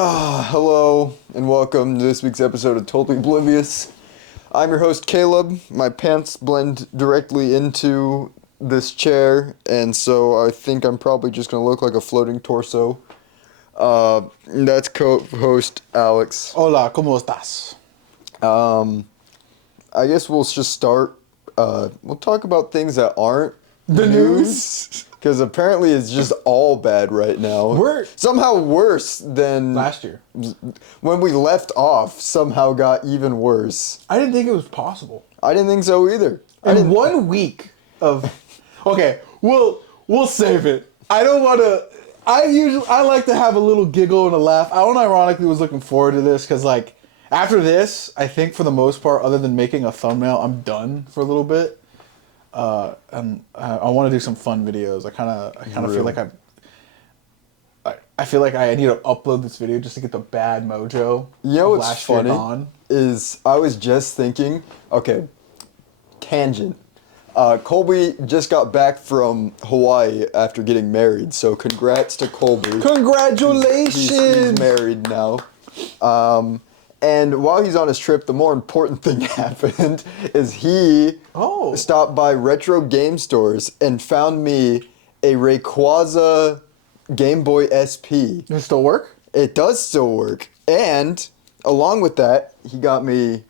Hello and welcome to this week's episode of Totally Oblivious. I'm your host Caleb. My pants blend directly into this chair, and so I think I'm probably just gonna look like a floating torso. That's co-host Alex. Hola, ¿cómo estás? I guess we'll just start. We'll talk about things that aren't The news? because apparently it's just all bad right now. We're somehow worse than last year. When we left off, somehow got even worse. I didn't think it was possible. I didn't think so either. In 1 week of okay, we'll save it. I don't want to. I like to have a little giggle and a laugh. I unironically was looking forward to this because like after this, I think for the most part, other than making a thumbnail, I'm done for a little bit. And I want to do some fun videos. I kind of feel like I feel like I need to upload this video just to get the bad mojo. You know what's funny is I was just thinking, okay, tangent. Colby just got back from Hawaii after getting married, so congrats to Colby. Congratulations! He's married now. And while he's on his trip, the more important thing happened is he stopped by retro game stores and found me a Rayquaza Game Boy SP. Does it still work? It does still work. And along with that, he got me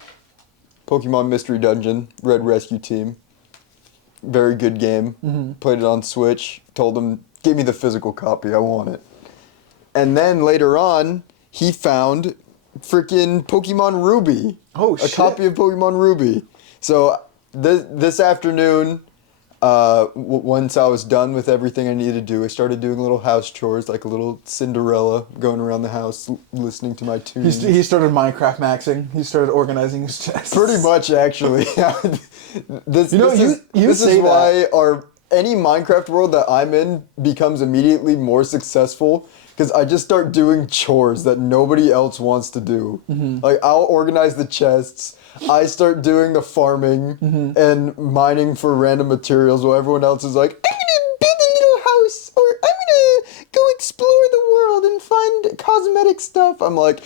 Pokemon Mystery Dungeon, Red Rescue Team. Very good game. Mm-hmm. Played it on Switch. Told him, give me the physical copy. I want it. And then later on, he found freaking Pokemon Ruby. Oh, shit. A copy of Pokemon Ruby. So this afternoon, once I was done with everything I needed to do, I started doing little house chores, like a little Cinderella, going around the house, listening to my tunes. He started Minecraft maxing. He started organizing his chests. Pretty much, actually. This is say why any Minecraft world that I'm in becomes immediately more successful. Because I just start doing chores that nobody else wants to do. Mm-hmm. Like, I'll organize the chests. I start doing the farming and mining for random materials while everyone else is like, I'm going to build a little house. Or I'm going to go explore the world and find cosmetic stuff. I'm like...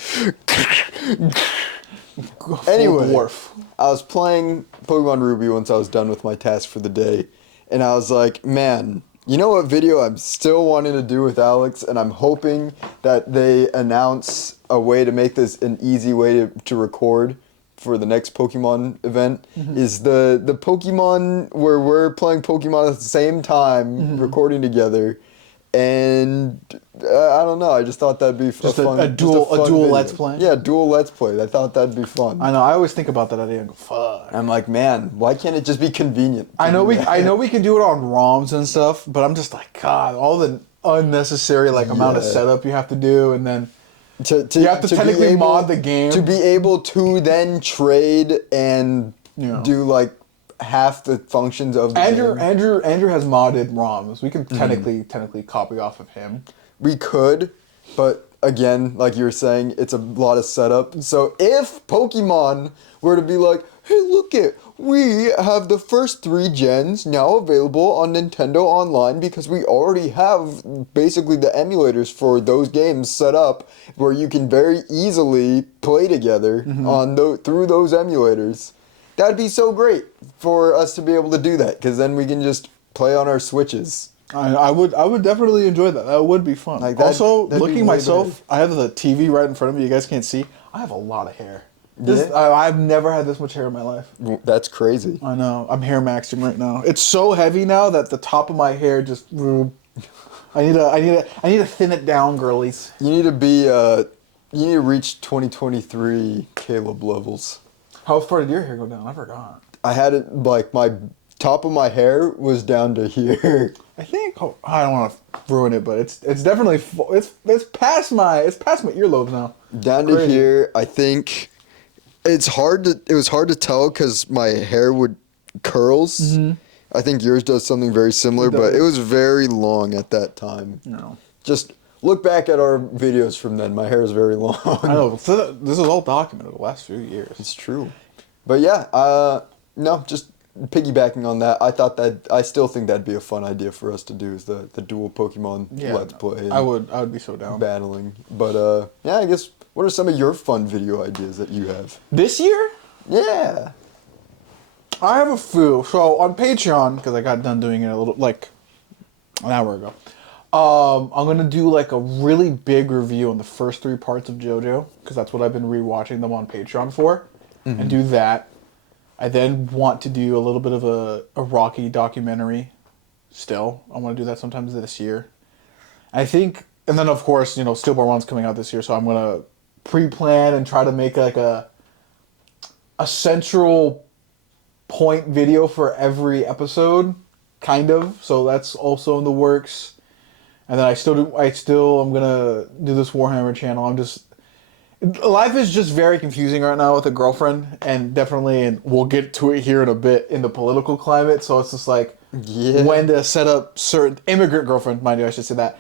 Anyway, dwarf. I was playing Pokemon Ruby once I was done with my task for the day. And I was like, man... You know what video I'm still wanting to do with Alex, and I'm hoping that they announce a way to make this an easy way to record for the next Pokemon event, is the Pokemon where we're playing Pokemon at the same time, recording together, and I don't know, I just thought that'd be fun. A dual video. Let's Play? Yeah, dual Let's Play. I thought that'd be fun. I know, I always think about that idea and go, fuck. I'm like, man, why can't it just be convenient? I know we can do it on ROMs and stuff, but I'm just like, God, all the unnecessary amount of setup you have to do, and then you have to technically mod the game. To be able to then trade and do like half the functions of the game. Andrew has modded ROMs. We can technically copy off of him. We could, but again, like you were saying, it's a lot of setup. So if Pokemon were to be like, hey, look it, we have the first 3 gens now available on Nintendo Online because we already have basically the emulators for those games set up where you can very easily play together through those emulators. That'd be so great for us to be able to do that because then we can just play on our Switches. I would definitely enjoy that. That would be fun. Also, looking myself, I have the TV right in front of me. You guys can't see. I have a lot of hair. I've never had this much hair in my life. That's crazy. I know. I'm hair maxing right now. It's so heavy now that the top of my hair just. I need to thin it down, girlies. You need to reach 2023 Caleb levels. How far did your hair go down? I forgot. I had it like my top of my hair was down to here. I think I don't want to ruin it, but it's definitely it's past my earlobes now. Down to here, I think it was hard to tell because my hair would curls. Mm-hmm. I think yours does something very similar, but it was very long at that time. No. Just look back at our videos from then. My hair is very long. I know. So this is all documented the last few years. It's true. But yeah, no, just piggybacking on that, I still think that'd be a fun idea for us to do is the dual Pokemon Let's Play. And I would be so down. battling. But yeah, I guess what are some of your fun video ideas that you have? This year? Yeah. I have a few. So on Patreon, because I got done doing it a little like an hour ago, I'm gonna do like a really big review on the first 3 parts of JoJo, because that's what I've been rewatching them on Patreon for, and do that. I then want to do a little bit of a Rocky documentary. Still, I want to do that sometimes this year. I think, and then of course, Stillborn 1's coming out this year, so I'm gonna pre-plan and try to make like a central point video for every episode, kind of. So that's also in the works. And then I'm gonna do this Warhammer channel. Life is just very confusing right now with a girlfriend, and we'll get to it here in a bit in the political climate. So it's just like when to set up certain immigrant girlfriend, mind you, I should say that,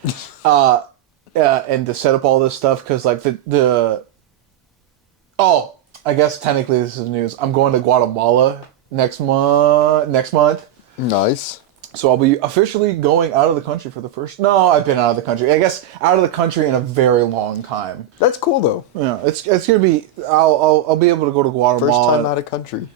and to set up all this stuff because like I guess technically this is news. I'm going to Guatemala next month. Nice. So I'll be officially going out of the country for the first... No, I've been out of the country. I guess out of the country in a very long time. That's cool though. Yeah, it's gonna be... I'll be able to go to Guatemala. First time out of country.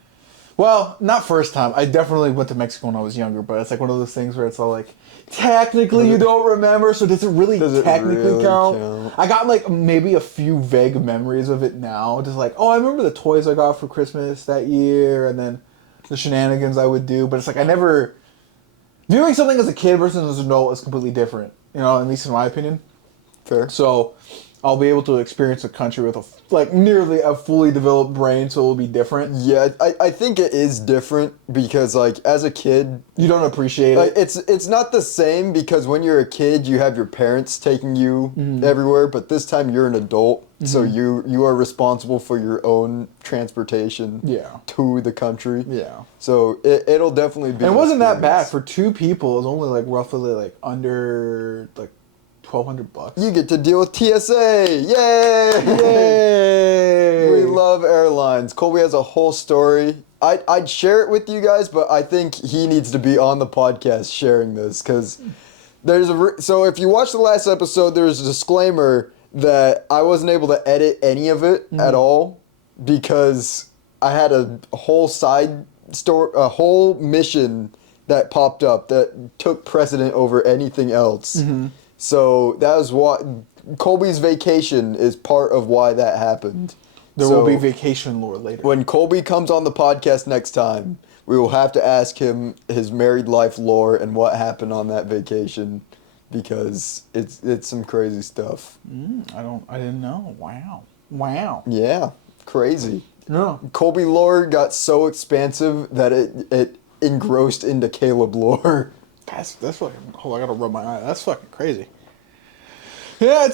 Well, not first time. I definitely went to Mexico when I was younger, but it's like one of those things where it's all like, technically you don't remember, so does it really technically count? I got like maybe a few vague memories of it now. Just like, I remember the toys I got for Christmas that year, and then the shenanigans I would do, but it's like I never... Viewing something as a kid versus as an adult is completely different, at least in my opinion. Fair. So I'll be able to experience a country with nearly a fully developed brain, so it will be different. Yeah, I think it is different because like as a kid you don't appreciate it. It's not the same because when you're a kid you have your parents taking you everywhere, but this time you're an adult, so you are responsible for your own transportation to the country. Yeah. So it'll definitely be. And it wasn't that bad for 2 people. It was only like roughly like under like $1,200. You get to deal with TSA. Yay! Yay! We love airlines. Colby has a whole story. I'd share it with you guys, but I think he needs to be on the podcast sharing this because so if you watch the last episode, there's a disclaimer that I wasn't able to edit any of it at all because I had a whole a whole mission that popped up that took precedent over anything else. So that was what Colby's vacation is part of why that happened. There will be vacation lore later. When Colby comes on the podcast next time, we will have to ask him his married life lore and what happened on that vacation because it's some crazy stuff. I didn't know. Wow. Yeah, crazy. No. Colby lore got so expansive that it engrossed into Caleb lore. That's fucking. Hold on, I gotta rub my eye. That's fucking crazy. Yeah,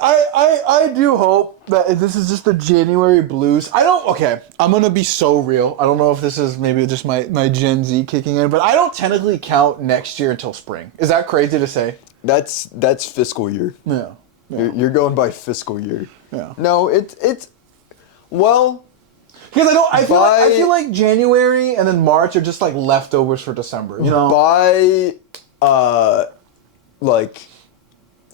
I do hope that this is just the January blues. I'm gonna be so real. I don't know if this is maybe just my Gen Z kicking in, but I don't technically count next year until spring. Is that crazy to say? That's fiscal year. Yeah. You're going by fiscal year. Yeah. No, it's well. Because I feel like January and then March are just like leftovers for December. By like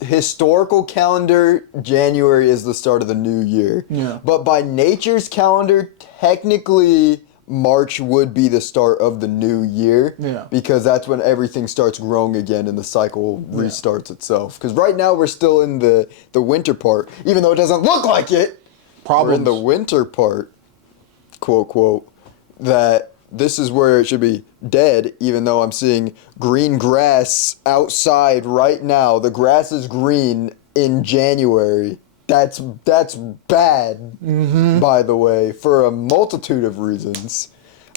historical calendar, January is the start of the new year. Yeah. But by nature's calendar, technically March would be the start of the new year. Yeah. Because that's when everything starts growing again and the cycle restarts itself. Because right now we're still in the winter part, even though it doesn't look like it. We're in the winter part. Quote, quote, that this is where it should be dead, even though I'm seeing green grass outside right now. The grass is green in January. That's bad, by the way, for a multitude of reasons.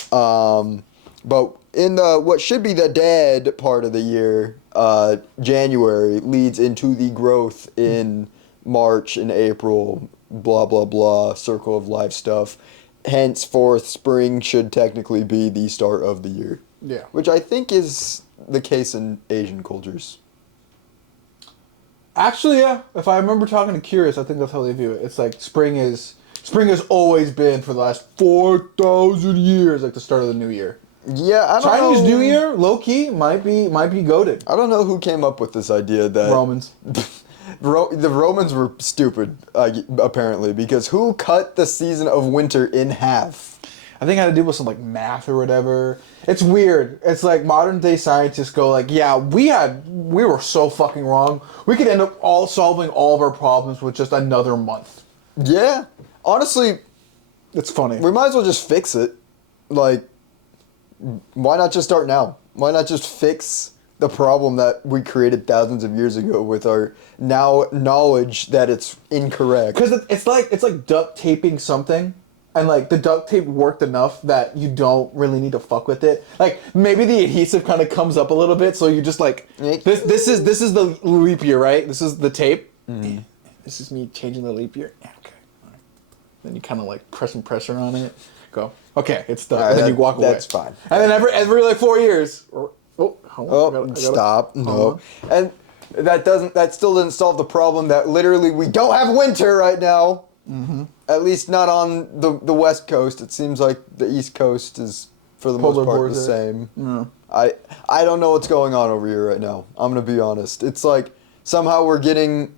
But in what should be the dead part of the year, January leads into the growth in March and April, blah, blah, blah, circle of life stuff. Henceforth, spring should technically be the start of the year. Yeah. Which I think is the case in Asian cultures. Actually, yeah. If I remember talking to Curious, I think that's how they view it. It's like spring has always been for the last 4,000 years, like the start of the new year. Yeah, I don't Chinese know. New Year, low key, might be goated. I don't know who came up with this idea that Romans. The Romans were stupid, apparently, because who cut the season of winter in half? I think it had to do with some like math or whatever. It's weird. It's like modern day scientists go like, yeah, we were so fucking wrong. We could end up all solving all of our problems with just another month. Yeah, honestly, It's funny. we might as well just fix it. Like, why not just start now? Why not just fix the problem that we created thousands of years ago with our now knowledge that it's incorrect? Because it's like duct taping something, and like the duct tape worked enough that you don't really need to fuck with it. Like maybe the adhesive kind of comes up a little bit, so you just like this is the leap year, right? This is the tape. Mm-hmm. This is me changing the leap year. Yeah, okay. All right. Then you kind of like press some pressure on it. Go. Okay, it's done. Right, and then you walk away. That's fine. And then every like 4 years. Stop. No. And that still doesn't solve the problem that literally we don't have winter right now. Mm-hmm. At least not on the West Coast. It seems like the East Coast is, for the most part, the same. Yeah. I don't know what's going on over here right now. I'm going to be honest. It's like somehow we're getting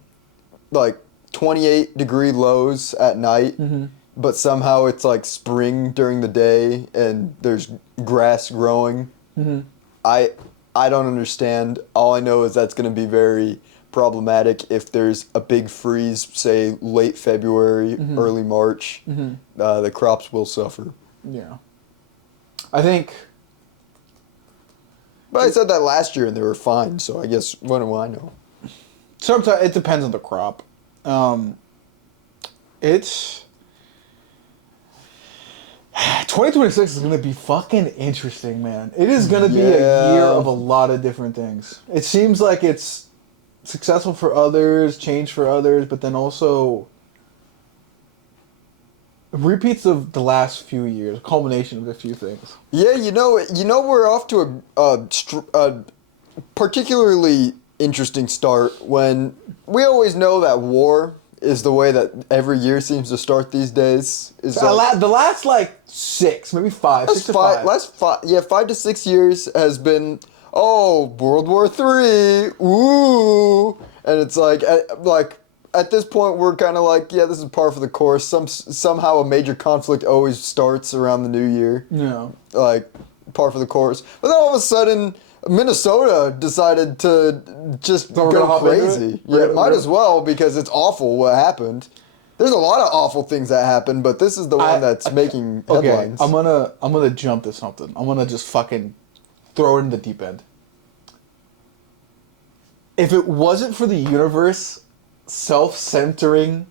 like 28-degree lows at night. Mm-hmm. But somehow it's like spring during the day and there's grass growing. Mm-hmm. I don't understand. All I know is that's going to be very problematic if there's a big freeze, say late February, mm-hmm. early March. Mm-hmm. The crops will suffer. Yeah. I think... But I said that last year and they were fine, so I guess what do I know? Sometimes it depends on the crop. It's... 2026 is going to be fucking interesting, man. It is going to be a year of a lot of different things. It seems like it's successful for others, change for others, but then also repeats of the last few years, a culmination of a few things. Yeah, we're off to a particularly interesting start when we always know that war is the way that every year seems to start these days. Is the last like 6, maybe 5, 6 to 5. Last 5 to 6 years has been, World War III, ooh, and it's like at this point we're kind of like, yeah, this is par for the course. Somehow a major conflict always starts around the new year. Yeah, like par for the course. But then all of a sudden, Minnesota decided to just go crazy. Yeah, might as well because it's awful what happened. There's a lot of awful things that happened, but this is the one that's making headlines. Okay, I'm gonna jump to something. I'm gonna just fucking throw it in the deep end. If it wasn't for the universe self-centering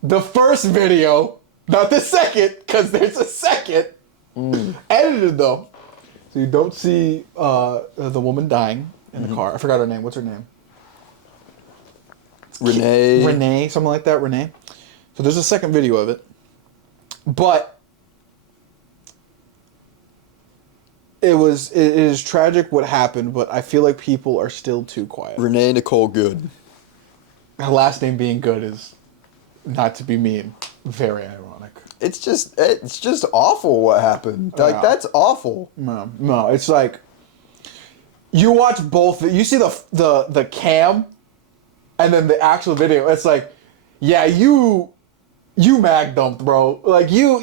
the first video, not the second, because there's a second, edited though. So you don't see the woman dying in the car. I forgot her name. What's her name? Renee, something like that. Renee. So there's a second video of it. But it is tragic what happened, but I feel like people are still too quiet. Renee Nicole Good. Her last name being Good is, not to be mean, very ironic. It's just awful what happened. Like, that's awful. No, it's like you watch both. You see the cam, and then the actual video. It's like, yeah, you mag dumped, bro. Like you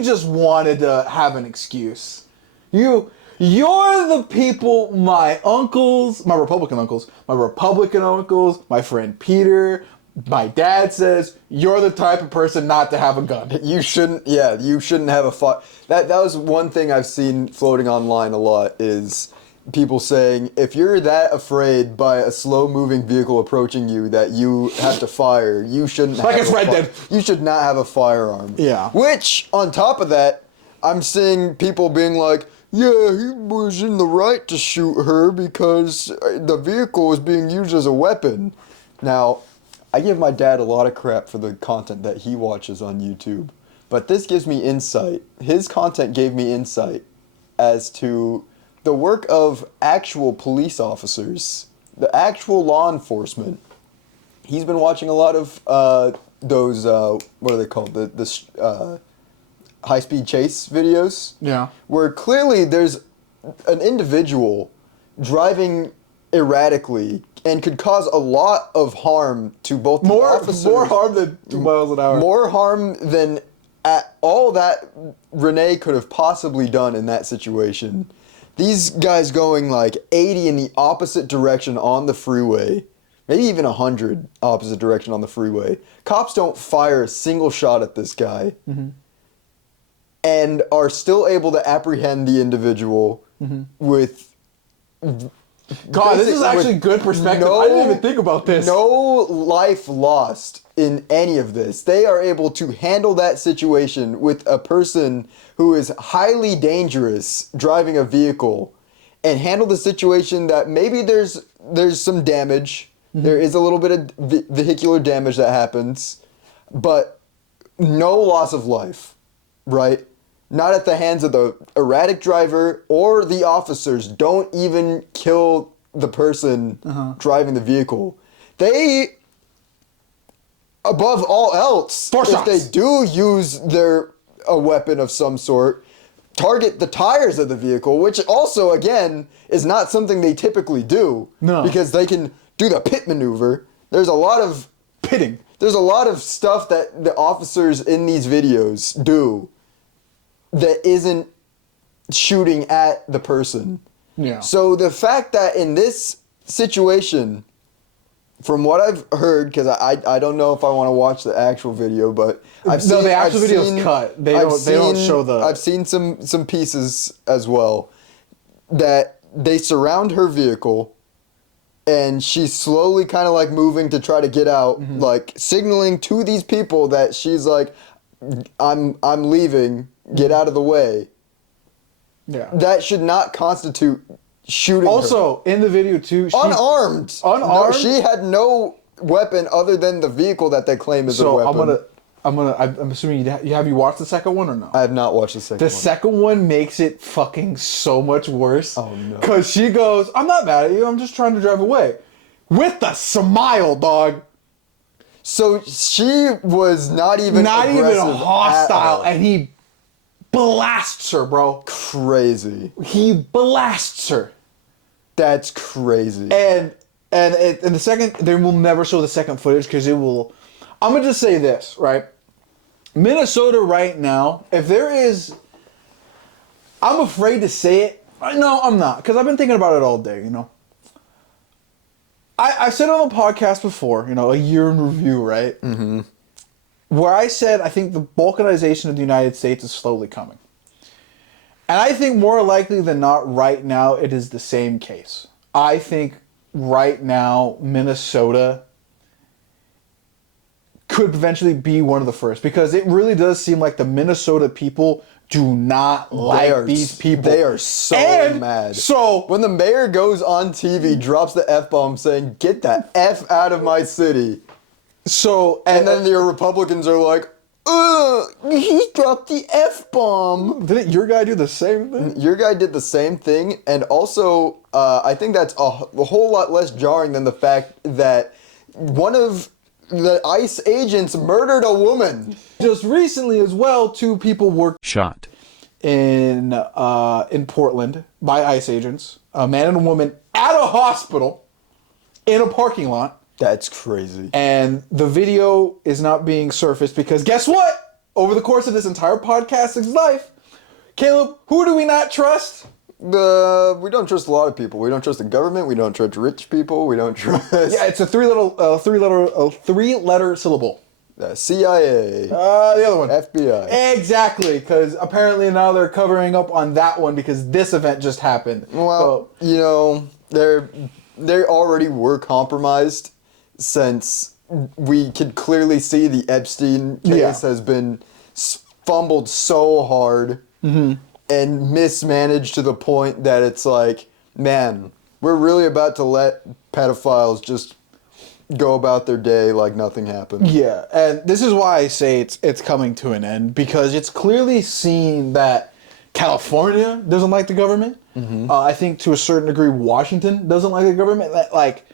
just wanted to have an excuse. You're the people, my Republican uncles, my friend Peter. My dad says you're the type of person not to have a gun. You shouldn't have a fight. That was one thing I've seen floating online a lot is people saying if you're that afraid by a slow-moving vehicle approaching you that you have to fire, you shouldn't. Like it's Red Dead. You should not have a firearm. Yeah. Which, on top of that, I'm seeing people being like, yeah, he was in the right to shoot her because the vehicle was being used as a weapon. Now, I give my dad a lot of crap for the content that he watches on YouTube, but this gives me insight. His content gave me insight as to the work of actual police officers, the actual law enforcement. He's been watching a lot of those, what are they called? high-speed chase videos. Yeah. Where clearly there's an individual driving erratically and could cause a lot of harm to both the officers. More harm than 2 miles an hour. More harm than all that Renee could have possibly done in that situation. These guys going like 80 in the opposite direction on the freeway, maybe even 100 opposite direction on the freeway. Cops don't fire a single shot at this guy, and are still able to apprehend the individual with. God, this is actually good perspective. I didn't even think about this. No life lost in any of this. They are able to handle that situation with a person who is highly dangerous driving a vehicle, and handle the situation that maybe there's some damage. There is a little bit of vehicular damage that happens, but no loss of life, right? Not at the hands of the erratic driver or the officers. Don't even kill the person driving the vehicle. They, above all else, if they do use a weapon of some sort, target the tires of the vehicle, which also, again, is not something they typically do. No. Because they can do the pit maneuver. There's a lot of pitting. There's a lot of stuff that the officers in these videos do that isn't shooting at the person. Yeah. So the fact that in this situation, from what I've heard, because I don't know if I want to watch the actual video, but the actual video's cut. They don't show the. I've seen some pieces as well that they surround her vehicle, and she's slowly kind of like moving to try to get out, like signaling to these people that she's like, I'm leaving. Get out of the way. Yeah. That should not constitute shooting also, her. In the video too, unarmed. No, she had no weapon other than the vehicle that they claim is a weapon. I'm assuming have you watched the second one or no? I have not watched the second one. The second one makes it fucking so much worse. Oh no. Cause she goes, I'm not mad at you, I'm just trying to drive away. With a smile, dog. So she was not even hostile, and he blasts her, bro. Crazy. He blasts her. That's crazy. And the second, they will never show the second footage because it will. I'm gonna just say this, right? Minnesota right now, if there is, I'm afraid to say it. No, I'm not, because I've been thinking about it all day. You know, I said on the podcast before, you know, a year in review, right? Mm-hmm. Where I said I think the balkanization of the United States is slowly coming. And I think more likely than not right now it is the same case. I think right now Minnesota could eventually be one of the first, because it really does seem like the Minnesota people do not like these people. They are so mad. So when the mayor goes on TV, drops the F-bomb saying, "Get the F out of my city." So and then the Republicans are like, he dropped the F-bomb. Didn't your guy do the same thing? Your guy did the same thing, and also I think that's a whole lot less jarring than the fact that one of the ICE agents murdered a woman. Just recently as well, 2 people were shot in Portland by ICE agents, a man and a woman at a hospital in a parking lot. That's crazy. And the video is not being surfaced because guess what? Over the course of this entire podcast's life, Caleb, who do we not trust? We don't trust a lot of people. We don't trust the government. We don't trust rich people. We don't trust. Yeah, it's a three-letter syllable. CIA. The other one. FBI. Exactly, because apparently now they're covering up on that one because this event just happened. Well, you know, they already were compromised, since we could clearly see the Epstein case has been fumbled so hard and mismanaged to the point that it's like, man, we're really about to let pedophiles just go about their day like nothing happened. Yeah, and this is why I say it's coming to an end, because it's clearly seen that California doesn't like the government. I think to a certain degree Washington doesn't like the government. That, like,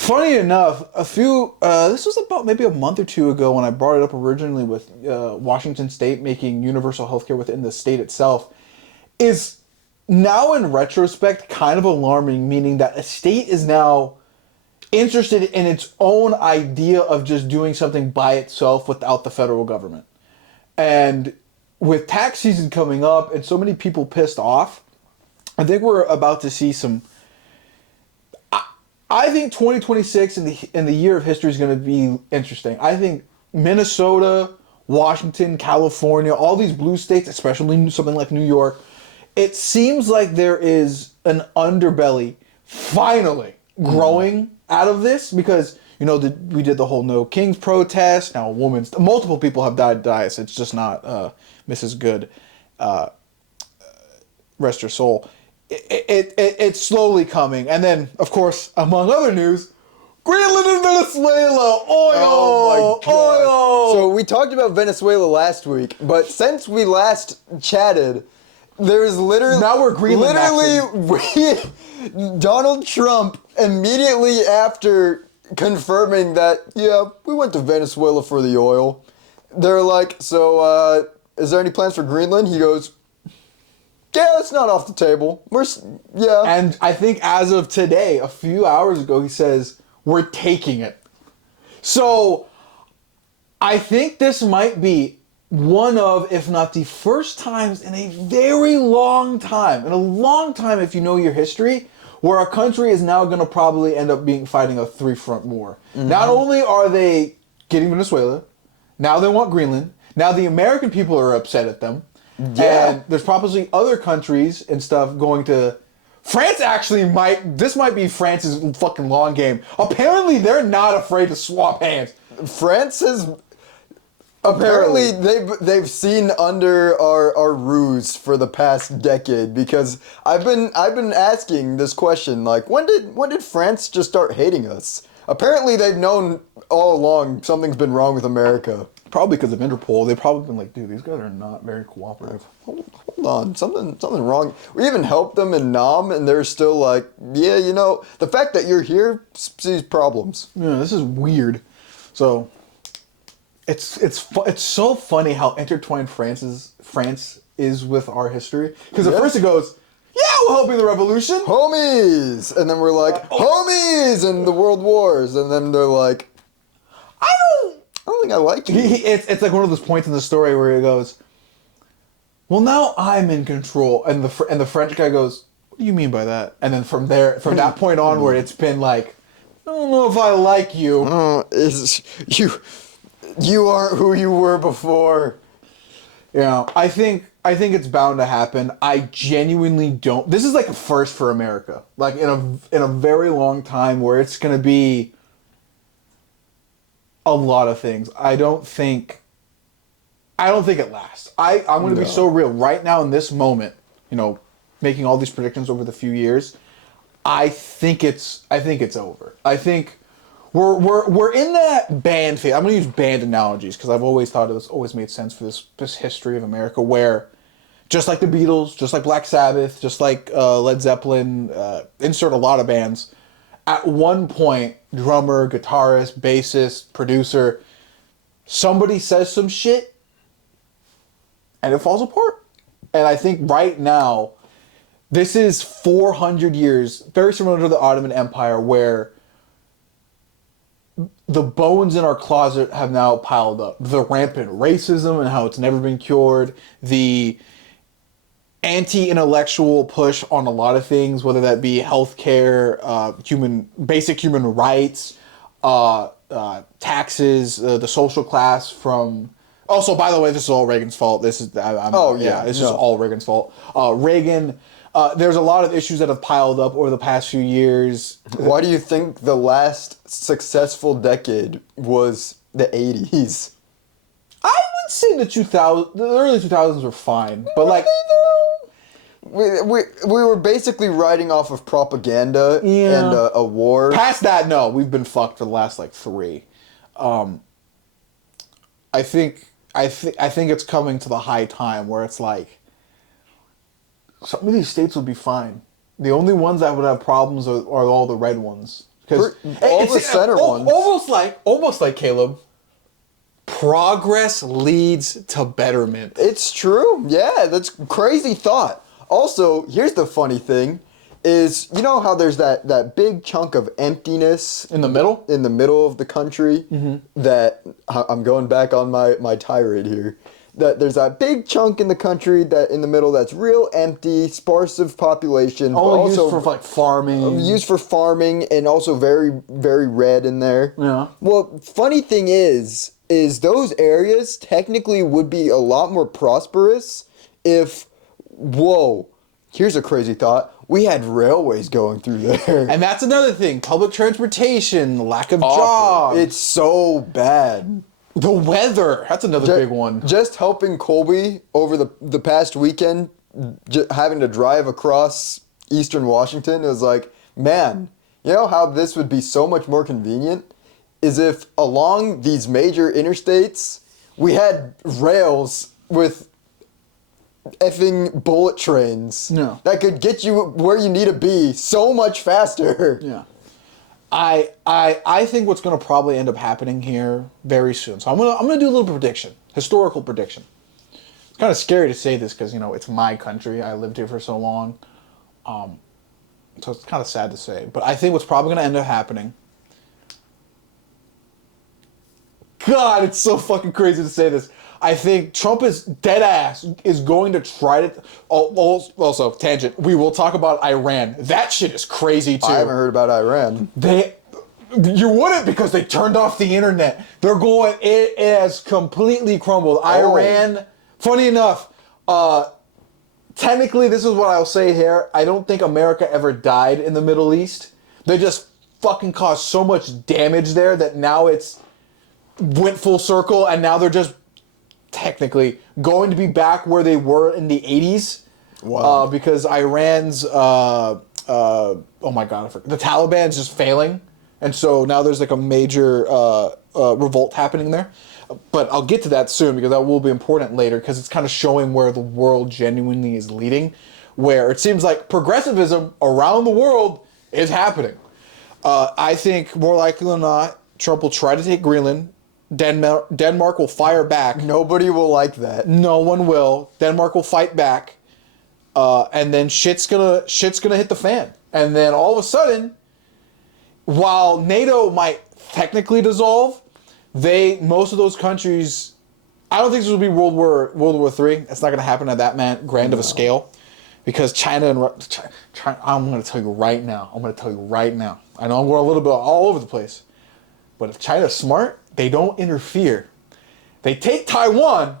Funny enough, this was about maybe a month or two ago when I brought it up originally with Washington State making universal healthcare within the state itself, is now in retrospect kind of alarming, meaning that a state is now interested in its own idea of just doing something by itself without the federal government. And with tax season coming up and so many people pissed off, I think we're about to see some. I think 2026 in the year of history is going to be interesting. I think Minnesota, Washington, California, all these blue states, especially something like New York, it seems like there is an underbelly finally growing out of this because, you know, we did the whole No Kings protest. Now multiple people have died. It's just not Mrs. Good. Rest her soul. It's slowly coming. And then, of course, among other news, Greenland and Venezuela, oil, Oh my God. oil. So we talked about Venezuela last week, but since we last chatted, there's literally Now we're Greenland Donald Trump immediately after confirming that, yeah, we went to Venezuela for the oil. They're like, so is there any plans for Greenland? He goes, yeah, it's not off the table. Yeah. And I think as of today, a few hours ago, he says, we're taking it. So I think this might be one of, if not the first times in a very long time, if you know your history, where our country is now going to probably end up fighting a three-front war. Mm-hmm. Not only are they getting Venezuela, now they want Greenland, now the American people are upset at them, and there's probably other countries and stuff going to... France actually this might be France's fucking long game. Apparently they're not afraid to swap hands. France is... Apparently they've seen under our ruse for the past decade, because I've been asking this question, like, when did France just start hating us? Apparently they've known all along something's been wrong with America. Probably because of Interpol. They've probably been like, dude, these guys are not very cooperative. Hold on, something wrong. We even helped them in Nam, and they're still like, yeah, you know, the fact that you're here sees problems. Yeah, this is weird. So it's so funny how intertwined France is with our history. Because at first it goes, yeah, we'll help you in the revolution, homies, and then we're like, homies, in the world wars, and then they're like, I don't think I like you. It's like one of those points in the story where he goes, well, now I'm in control, and the French guy goes, what do you mean by that? And then from that point onward, it's been like, I don't know if I like you. You aren't who you were before. You know, I think it's bound to happen. I genuinely don't. This is like a first for America, like in a very long time, where it's gonna be a lot of things. I don't think it lasts. I'm going to be so real right now in this moment, you know, making all these predictions over the few years. I think it's over. I think we're in that band phase. I'm going to use band analogies because I've always thought it's always made sense for this history of America, where just like the Beatles, just like Black Sabbath, just like Led Zeppelin, insert a lot of bands. At one point, drummer, guitarist, bassist, producer, somebody says some shit, and it falls apart. And I think right now, this is 400 years, very similar to the Ottoman Empire, where the bones in our closet have now piled up. The rampant racism and how it's never been cured, the anti-intellectual push on a lot of things, whether that be healthcare, basic human rights, taxes, the social class from... Also, by the way, this is all Reagan's fault. This is all Reagan's fault. Reagan, there's a lot of issues that have piled up over the past few years. Why do you think the last successful decade was the 80s? I would say the early 2000s were fine, but like... We were basically riding off of propaganda and a war. Past that, no, we've been fucked for the last like 3. I think it's coming to the high time where it's like some of these states would be fine. The only ones that would have problems are all the red ones, Because all the center ones. Almost like Caleb. Progress leads to betterment. It's true. Yeah, that's crazy thought. Also, here's the funny thing, is you know how there's that big chunk of emptiness In the middle? in the middle of the country that I'm going back on my tirade here. That there's that big chunk in the country that in the middle that's real empty, sparse of population, but All also used for like farming. used for farming and also very very red in there. Yeah. Well, funny thing is those areas technically would be a lot more prosperous if, whoa, here's a crazy thought, we had railways going through there. And that's another thing. Public transportation, lack of Awful. jobs. It's so bad. The weather. That's another big one. Just helping Colby over the past weekend, having to drive across eastern Washington, it was like, man, you know how this would be so much more convenient? Is if along these major interstates, we had rails with effing bullet trains that could get you where you need to be so much faster. Yeah. I think what's going to probably end up happening here very soon. So I'm gonna do a little prediction, historical prediction. It's kind of scary to say this because it's my country. I lived here for so long, so it's kind of sad to say. But I think what's probably going to end up happening. God, it's so fucking crazy to say this. I think Trump is dead ass is going to try to. Also, tangent. We will talk about Iran. That shit is crazy too. I haven't heard about Iran. You wouldn't because they turned off the internet. They're going. It has completely crumbled. Iran. Funny enough, technically, this is what I'll say here. I don't think America ever died in the Middle East. They just fucking caused so much damage there that now it's went full circle, and now they're just technically going to be back where they were in the 80s. Wow. Because Iran's oh my god, the Taliban's just failing, and so now there's like a major revolt happening there. But I'll get to that soon because that will be important later because it's kind of showing where the world genuinely is leading, where it seems like progressivism around the world is happening. I think more likely than not, Trump will try to take Greenland. Denmark will fire back. Nobody will like that. No one will. Denmark will fight back, and then shit's gonna hit the fan. And then all of a sudden, while NATO might technically dissolve, most of those countries. I don't think this will be World War III. It's not gonna happen at that grand of a scale, because China and China. I'm gonna tell you right now. I know I'm going a little bit all over the place, but if China's smart, they don't interfere. They take Taiwan,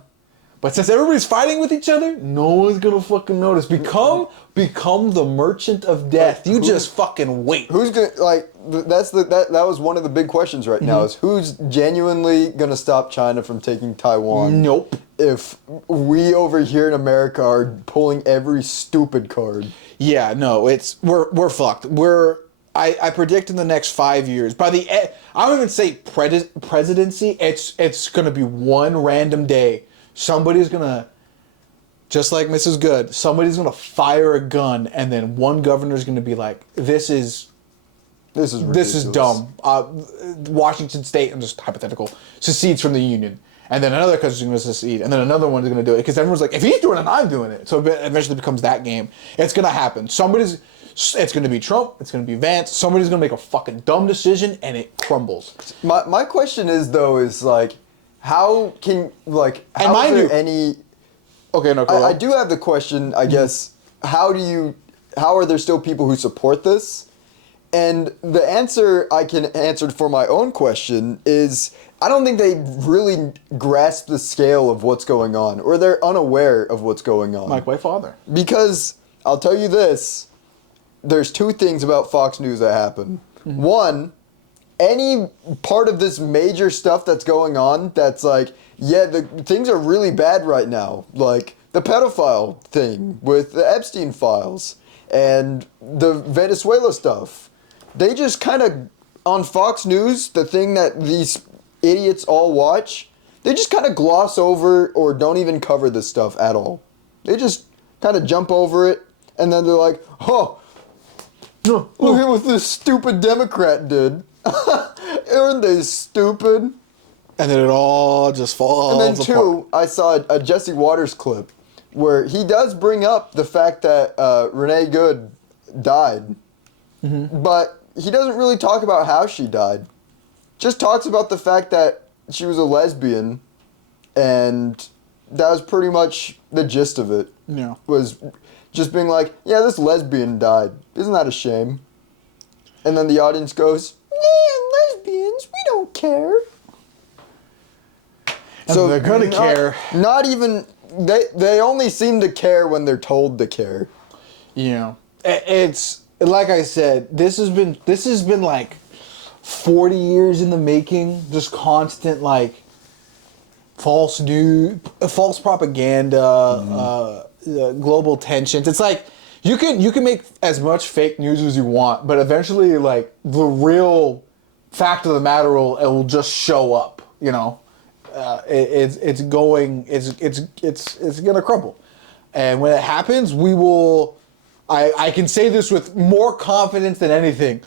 but since everybody's fighting with each other, no one's gonna fucking notice. Become the merchant of death. You just fucking wait. Who's gonna that was one of the big questions right now is who's genuinely gonna stop China from taking Taiwan? Nope. If we over here in America are pulling every stupid card. Yeah, no, we're fucked. I predict in the next 5 years, by the end, I don't even say presidency, it's going to be one random day. Somebody's going to, just like Mrs. Good, somebody's going to fire a gun, and then one governor's going to be like, this is dumb. Washington State, I'm just hypothetical, secedes from the Union. And then another country's going to secede, and then another one's going to do it, because everyone's like, if he's doing it, I'm doing it. So it eventually becomes that game. It's going to happen. It's going to be Trump. It's going to be Vance. Somebody's going to make a fucking dumb decision, and it crumbles. My question is how can any? Okay, no. I do have the question. I guess how are there still people who support this? And the answer I can answer for my own question is I don't think they really grasp the scale of what's going on, or they're unaware of what's going on. Like my father. Because I'll tell you this. There's two things about Fox News that happen. One, any part of this major stuff that's going on that's like, yeah, the things are really bad right now. Like the pedophile thing with the Epstein files and the Venezuela stuff. They just kind of, on Fox News, the thing that these idiots all watch, they just kind of gloss over or don't even cover this stuff at all. They just kind of jump over it and then they're like, oh, Look at what this stupid Democrat did. Aren't they stupid? And then it all just falls And then apart. two, I saw a Jesse Waters clip where he does bring up the fact that Renee Good died, but he doesn't really talk about how she died. Just talks about the fact that she was a lesbian, and that was pretty much the gist of it. Yeah. Was just being like, yeah, this lesbian died. Isn't that a shame? And then the audience goes, yeah, lesbians, we don't care. And so they're gonna care. Not even they only seem to care when they're told to care. Yeah. It's like I said, this has been like 40 years in the making, just constant like false news, false propaganda, global tensions. It's like you can make as much fake news as you want, but eventually like the real fact of the matter will just show up, you know. It's gonna crumble, and when it happens, we will. I can say this with more confidence than anything.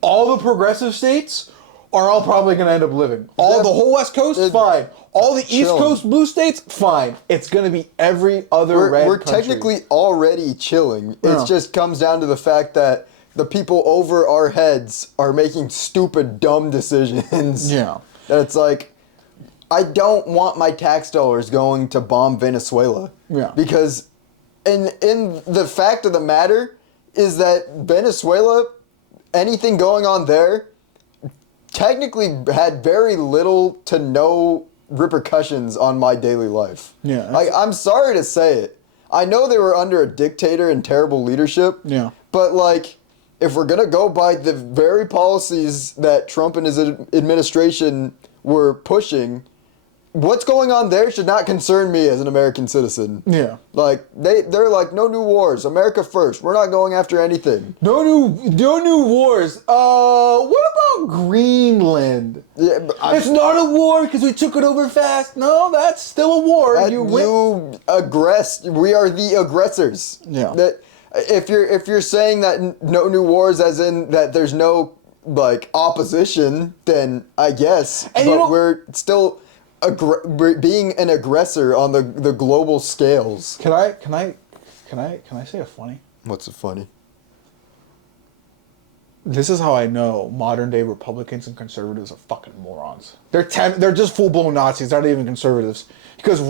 All the progressive states are all probably gonna end up living. All the whole West Coast, fine. All the East Coast blue states, fine. It's gonna be every other red We're country. technically already chilling. Yeah. It just comes down to the fact that the people over our heads are making stupid, dumb decisions. Yeah. That it's like, I don't want my tax dollars going to bomb Venezuela. Yeah. Because in the fact of the matter is that Venezuela, anything going on there, technically had very little to no repercussions on my daily life. Yeah. Like, I'm sorry to say it. I know they were under a dictator and terrible leadership. Yeah. But like, if we're gonna go by the very policies that Trump and his administration were pushing, what's going on there should not concern me as an American citizen. Yeah. Like, they're like, no new wars, America first. We're not going after anything. No new wars. What about Greenland? Yeah, but It's not a war because we took it over fast. No, that's still a war. you aggress. We are the aggressors. Yeah. That if you're saying that no new wars, as in that there's no like opposition, then I guess. And but we're still being an aggressor on the global scales. Can I say a funny? What's so funny? This is how I know modern day Republicans and conservatives are fucking morons. They're just full blown Nazis, not even conservatives. Because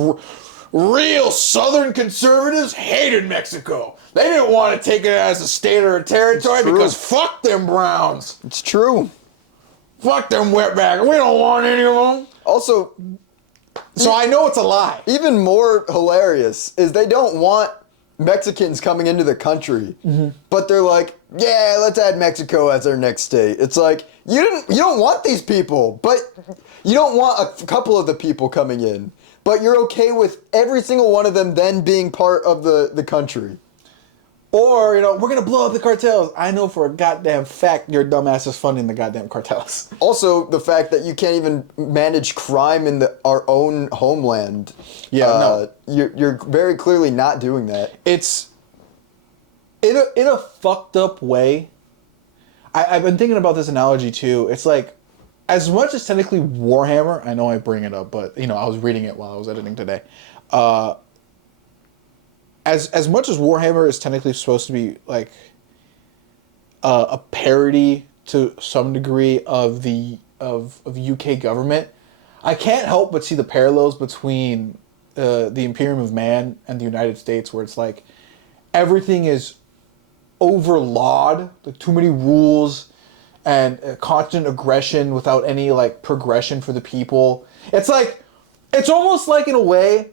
real Southern conservatives hated Mexico. They didn't want to take it as a state or a territory because fuck them Browns. It's true. Fuck them wetbacks. We don't want any of them. Also, So I know it's a lie. even more hilarious is they don't want Mexicans coming into the country, but they're like, yeah, let's add Mexico as our next state. It's like, you don't want these people, but you don't want a couple of the people coming in, but you're okay with every single one of them then being part of the country. Or, we're going to blow up the cartels. I know for a goddamn fact your dumbass is funding the goddamn cartels. Also, the fact that you can't even manage crime in our own homeland. Yeah, no. You're very clearly not doing that. It's in a fucked up way. I've been thinking about this analogy too. It's like, as much as technically Warhammer, I know I bring it up, but I was reading it while I was editing today. As much as Warhammer is technically supposed to be like a parody to some degree of the UK government, I can't help but see the parallels between the Imperium of Man and the United States, where it's like everything is overlawed, like too many rules and constant aggression without any like progression for the people. It's almost like, in a way,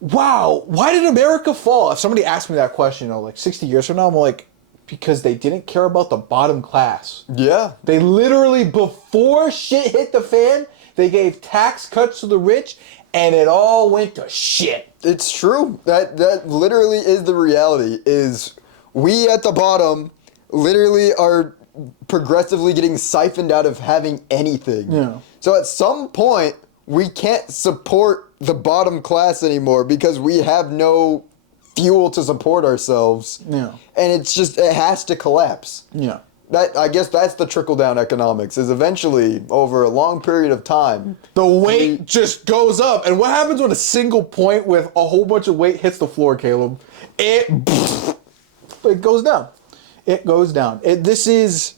wow, why did America fall? If somebody asked me that question, like 60 years from now, I'm like, because they didn't care about the bottom class. Yeah. They literally, before shit hit the fan, they gave tax cuts to the rich, and it all went to shit. It's true. That literally is the reality, is we at the bottom literally are progressively getting siphoned out of having anything. Yeah. So at some point, we can't support the bottom class anymore because we have no fuel to support ourselves. Yeah. And it has to collapse. Yeah. I guess that's the trickle-down economics, is eventually, over a long period of time, The weight just goes up. And what happens when a single point with a whole bunch of weight hits the floor, Caleb? It goes down. It goes down. This is...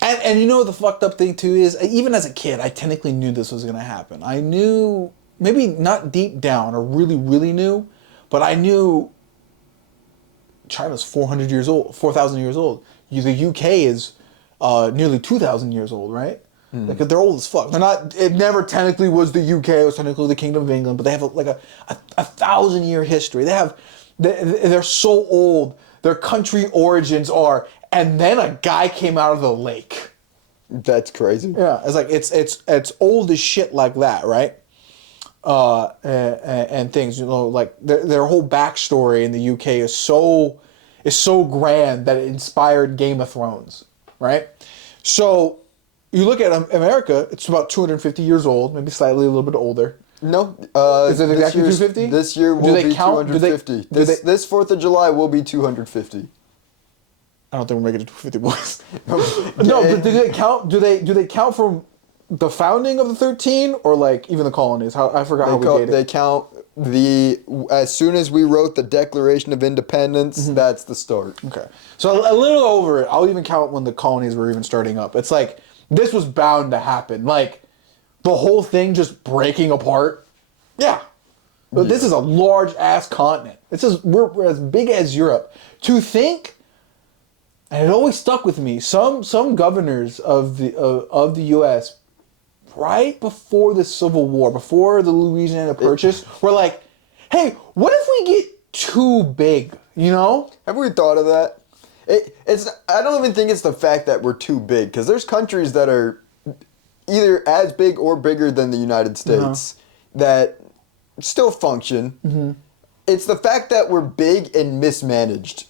And you know the fucked up thing too is, even as a kid, I technically knew this was going to happen. I knew, maybe not deep down or really, really knew, but I knew China's 400 years old, 4,000 years old. The UK is nearly 2,000 years old, right? Like, they're old as fuck. They're not. It never technically was the UK. It was technically the Kingdom of England, but they have a 1,000-year history. They're so old. Their country origins are, and then a guy came out of the lake. That's crazy. Yeah, it's like it's old as shit like that, right? And things, like their whole backstory in the UK is so grand that it inspired Game of Thrones, right? So you look at America, it's about 250 years old, maybe slightly a little bit older. No, is it exactly 250? This year will be 250. This 4th of July will be 250. I don't think we're making it to 250, boys. No, but do they count? Do they count from the founding of the 13, or like even the colonies? I forgot how we did it. They count as soon as we wrote the Declaration of Independence. That's the start. Okay, so a little over it. I'll even count when the colonies were even starting up. It's like this was bound to happen. Like the whole thing just breaking apart. Yeah. But this is a large ass continent. We're as big as Europe. To think. And it always stuck with me. Some governors of the U.S. right before the Civil War, before the Louisiana Purchase, were like, "Hey, what if we get too big?" You know? Have we thought of that? I don't even think it's the fact that we're too big, because there's countries that are either as big or bigger than the United States that still function. It's the fact that we're big and mismanaged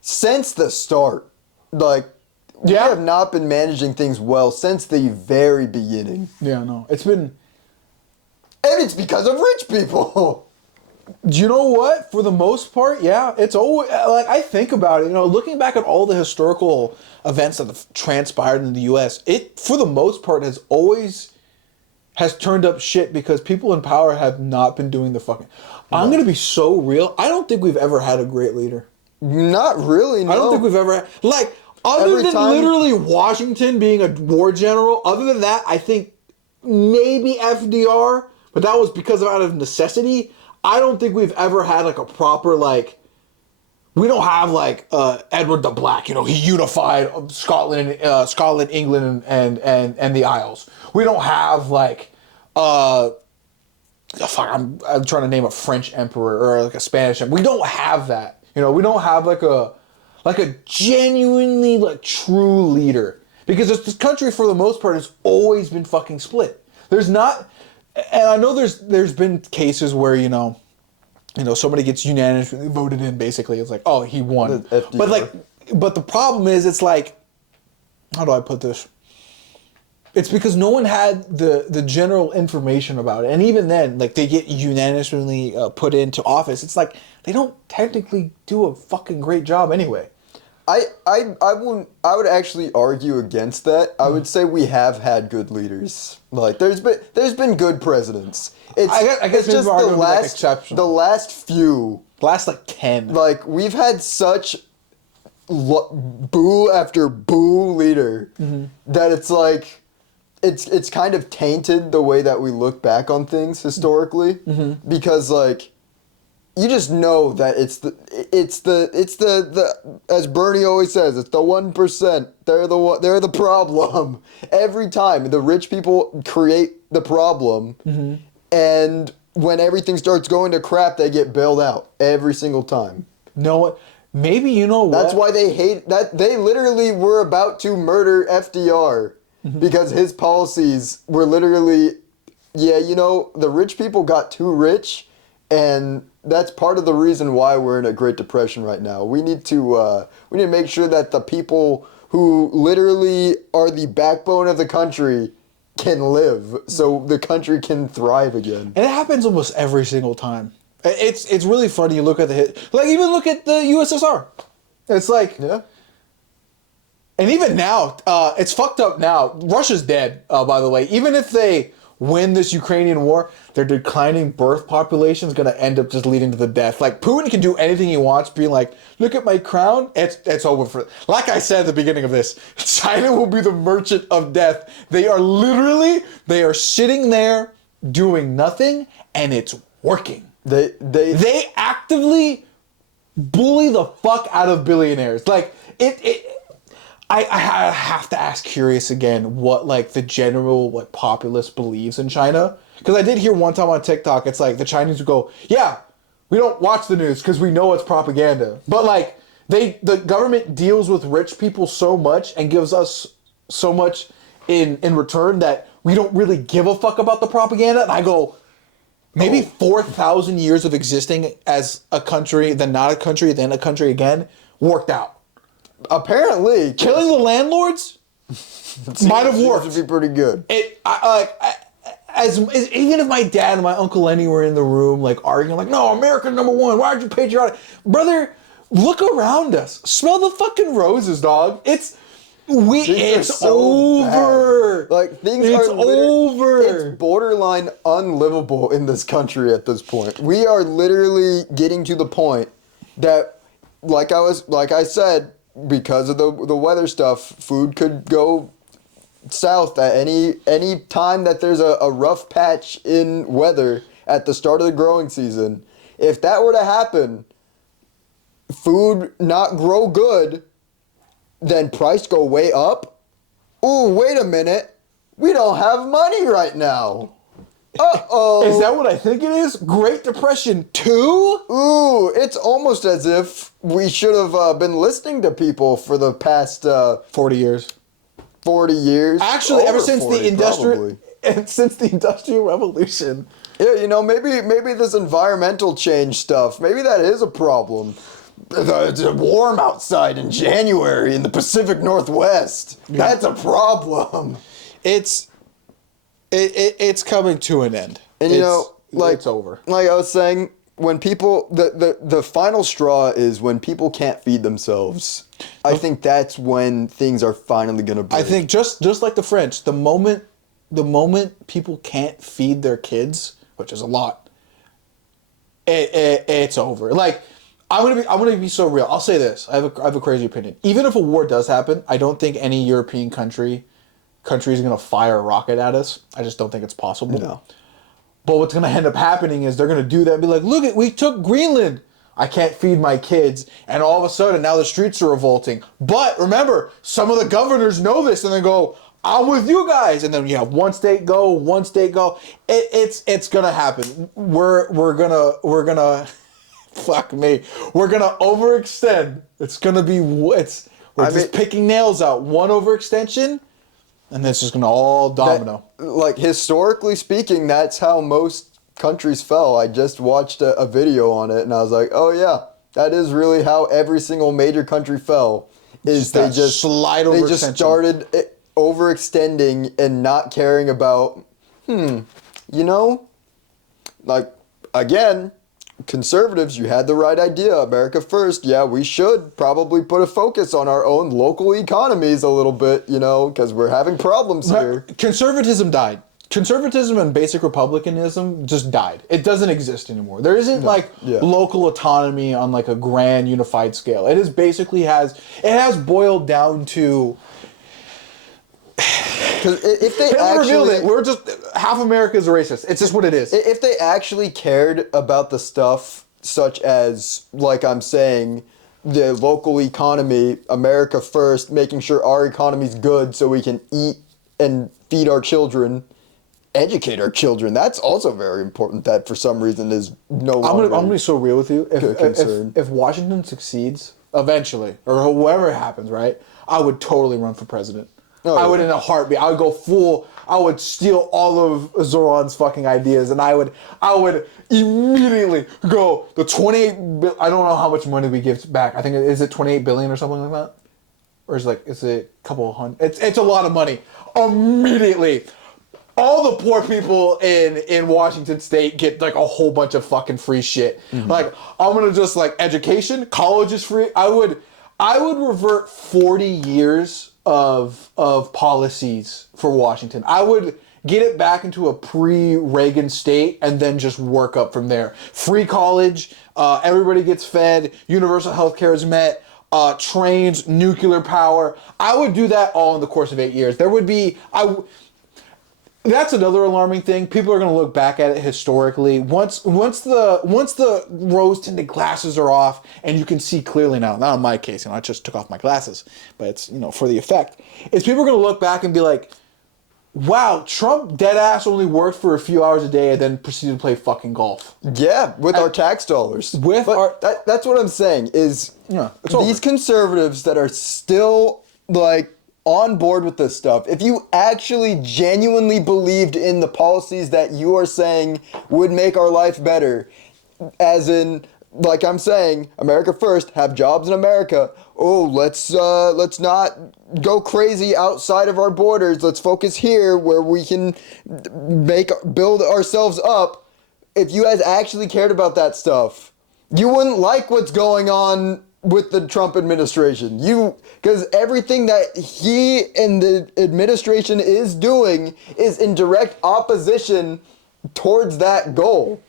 since the start. Like, we have not been managing things well since the very beginning. Yeah, no. And it's because of rich people. Do you know what? For the most part, yeah. It's always, like, I think about it, looking back at all the historical events that have transpired in the U.S., it, for the most part, has turned up shit because people in power have not been doing the fucking... I'm going to be so real. I don't think we've ever had a great leader. Not really, no. I don't think we've ever... Like, other than literally Washington being a war general, other than that, I think maybe FDR, but that was out of necessity. I don't think we've ever had, like, a proper, like... We don't have, like, Edward the Black. He unified Scotland, England, and the Isles. We don't have, like... I'm trying to name a French emperor or, like, a Spanish emperor. We don't have that. We don't have like a genuinely like true leader, because this country for the most part has always been fucking split. There's not, and I know there's been cases where somebody gets unanimously voted in. Basically, it's like, oh, he won. But the problem is, it's like, how do I put this? It's because no one had the general information about it, and even then, like, they get unanimously put into office. It's like they don't technically do a fucking great job anyway. I would actually argue against that. I would say we have had good leaders. Like, there's been good presidents. I guess it's just the last few, like 10. Like, we've had such boo after boo leader that it's like. It's kind of tainted the way that we look back on things historically, because, like, you just know that it's the as Bernie always says, it's the 1%. They're the problem every time. The rich people create the problem, and when everything starts going to crap, they get bailed out every single time. No, maybe you know what? That's why they hate that. They literally were about to murder FDR. Because his policies were literally, the rich people got too rich, and that's part of the reason why we're in a Great Depression right now. We need to make sure that the people who literally are the backbone of the country can live, so the country can thrive again. And it happens almost every single time. It's really funny. You look at even look at the USSR. It's like, Yeah. and even now, it's fucked up now. Russia's dead, by the way. Even if they win this Ukrainian war, their declining birth population is going to end up just leading to the death. Like, Putin can do anything he wants, being like, look at my crown. It's over for... Like I said at the beginning of this, China will be the merchant of death. They are sitting there doing nothing, and it's working. They actively bully the fuck out of billionaires. Like, I have to ask Curious again what, like, the general, like, populace believes in China. Because I did hear one time on TikTok, it's like, the Chinese would go, yeah, we don't watch the news because we know it's propaganda. But, like, the government deals with rich people so much and gives us so much in return that we don't really give a fuck about the propaganda. And I go, maybe 4,000 years of existing as a country, then not a country, then a country again, worked out. Apparently, Killing the landlords might have worked. Would be pretty good. Even if my dad and my Uncle Lenny were in the room, like, arguing, like, no, America #1, why aren't you patriotic? Brother, look around us. Smell the fucking roses, dog. It's over. Bad. Like, things it's are over. It's borderline unlivable in this country at this point. We are literally getting to the point that, like I said, because of the weather stuff, food could go south at any time that there's a rough patch in weather at the start of the growing season. If that were to happen, food not grow good, then price go way up. Ooh, wait a minute. We don't have money right now. Uh-oh. Is that what I think it is? Great Depression 2? Ooh, it's almost as if we should have been listening to people for the past 40 years. 40 years. Actually, ever Over since 40, the industrial probably. and since the Industrial Revolution. Yeah, you know, maybe this environmental change stuff, maybe that is a problem. It's warm outside in January in the Pacific Northwest. Yeah. That's a problem. It's coming to an end. And you know, like, it's over. Like I was saying, when people the final straw is when people can't feed themselves. I think that's when things are finally gonna break. I think just like the French, the moment people can't feed their kids, which is a lot, it's over. Like, I'm gonna be so real. I'll say this. I have a crazy opinion. Even if a war does happen, I don't think any European country is gonna fire a rocket at us. I just don't think it's possible. No. But what's gonna end up happening is they're gonna do that and be like, look, we took Greenland. I can't feed my kids. And all of a sudden, now the streets are revolting. But remember, some of the governors know this and they go, I'm with you guys. And then you have one state go, one state go. It's gonna happen. We're gonna fuck me. We're gonna overextend. It's gonna be we're just picking nails out. One overextension, and it's just gonna all domino. Like, historically speaking, that's how most countries fell. I just watched a video on it, and I was like, oh yeah, that is really how every single major country fell. Is they just started overextending and not caring about, you know, like, again, conservatives, you had the right idea. America first. Yeah, we should probably put a focus on our own local economies a little bit, you know, because we're having problems here. Conservatism died. Conservatism and basic republicanism just died. It doesn't exist anymore. There isn't local autonomy on like a grand unified scale. It is basically has boiled down to. Because if they revealed it, we're just half America is racist. It's just what it is. If they actually cared about the stuff such as, like I'm saying, the local economy, America first, making sure our economy's good so we can eat and feed our children, educate our children. That's also very important. That for some reason is no longer. I'm gonna be so real with you. If Washington succeeds eventually, or whoever happens, right, I would totally run for president. I would in a heartbeat. I would go full. I would steal all of Zoran's fucking ideas, and I would immediately go the 28. I don't know how much money we give back. I think is it 28 billion or something like that, or is it a couple hundred? It's a lot of money. Immediately, all the poor people in Washington State get like a whole bunch of fucking free shit. Like I'm gonna just like education, college is free. I would revert 40 years of policies for Washington. I would get it back into a pre-Reagan state and then just work up from there. Free college, everybody gets fed, universal health care is met, trains, nuclear power. I would do that all in the course of 8 years. There would be that's another alarming thing. People are going to look back at it historically. Once the rose-tinted glasses are off and you can see clearly now. Not in my case, I just took off my glasses, but it's for the effect. Is people are going to look back and be like, "Wow, Trump dead ass only worked for a few hours a day and then proceeded to play fucking golf." Yeah, with our tax dollars. That's what I'm saying is these conservatives that are still like on board with this stuff, if you actually genuinely believed in the policies that you are saying would make our life better, as in, like I'm saying, America first, have jobs in America. Oh, let's not go crazy outside of our borders. Let's focus here where we can build ourselves up. If you guys actually cared about that stuff, you wouldn't like what's going on with the Trump administration. Because everything that he and the administration is doing is in direct opposition towards that goal.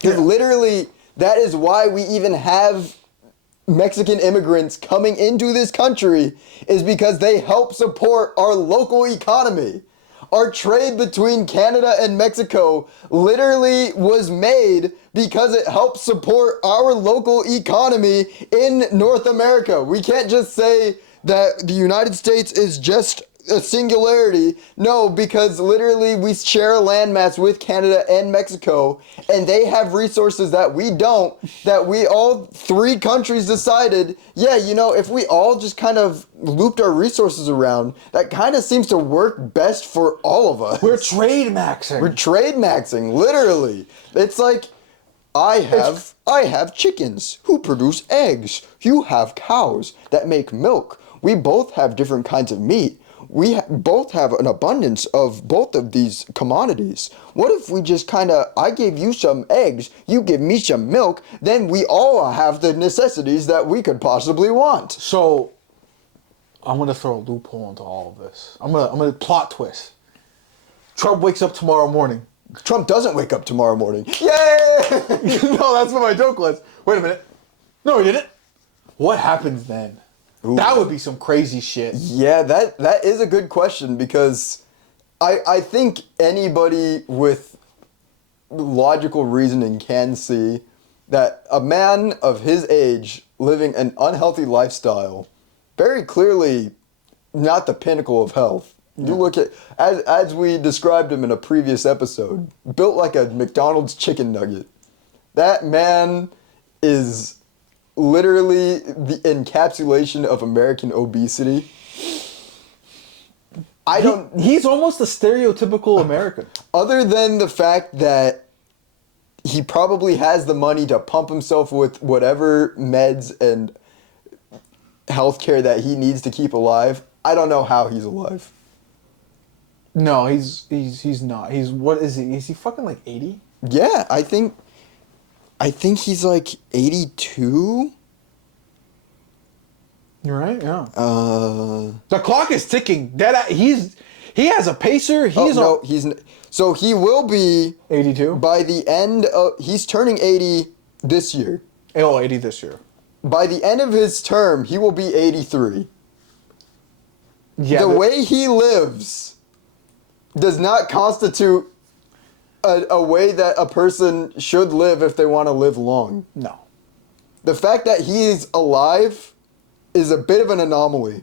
Because literally, that is why we even have Mexican immigrants coming into this country, is because they help support our local economy. Our trade between Canada and Mexico literally was made because it helps support our local economy in North America. We can't just say that the United States is just a singularity. No, because literally we share a landmass with Canada and Mexico, and they have resources that we don't, that we all three countries decided, if we all just kind of looped our resources around, that kind of seems to work best for all of us. We're trade maxing, literally. It's like, I have chickens who produce eggs. You have cows that make milk. We both have different kinds of meat. We both have an abundance of both of these commodities. What if we just I gave you some eggs, you give me some milk, then we all have the necessities that we could possibly want. So, I'm going to throw a loophole into all of this. I'm going to plot twist. Trump wakes up tomorrow morning. Trump doesn't wake up tomorrow morning. Yay! No, that's what my joke was. Wait a minute. No, he didn't. What happens then? Ooh. That would be some crazy shit. Yeah, that is a good question, because I think anybody with logical reasoning can see that a man of his age living an unhealthy lifestyle, very clearly not the pinnacle of health. Yeah. You look at, as we described him in a previous episode, built like a McDonald's chicken nugget. That man is literally the encapsulation of American obesity. He's almost a stereotypical American. Other than the fact that he probably has the money to pump himself with whatever meds and healthcare that he needs to keep alive, I don't know how he's alive. No, he's not. What is he? Is he fucking like 80? Yeah, I think he's like 82. You're right, yeah. The clock is ticking. He has a pacer. So he will be 82 by the end of, he's turning 80 this year. Oh, 80 this year. By the end of his term, he will be 83. Yeah. The way he lives does not constitute a way that a person should live if they want to live long. No. The fact that he's alive is a bit of an anomaly,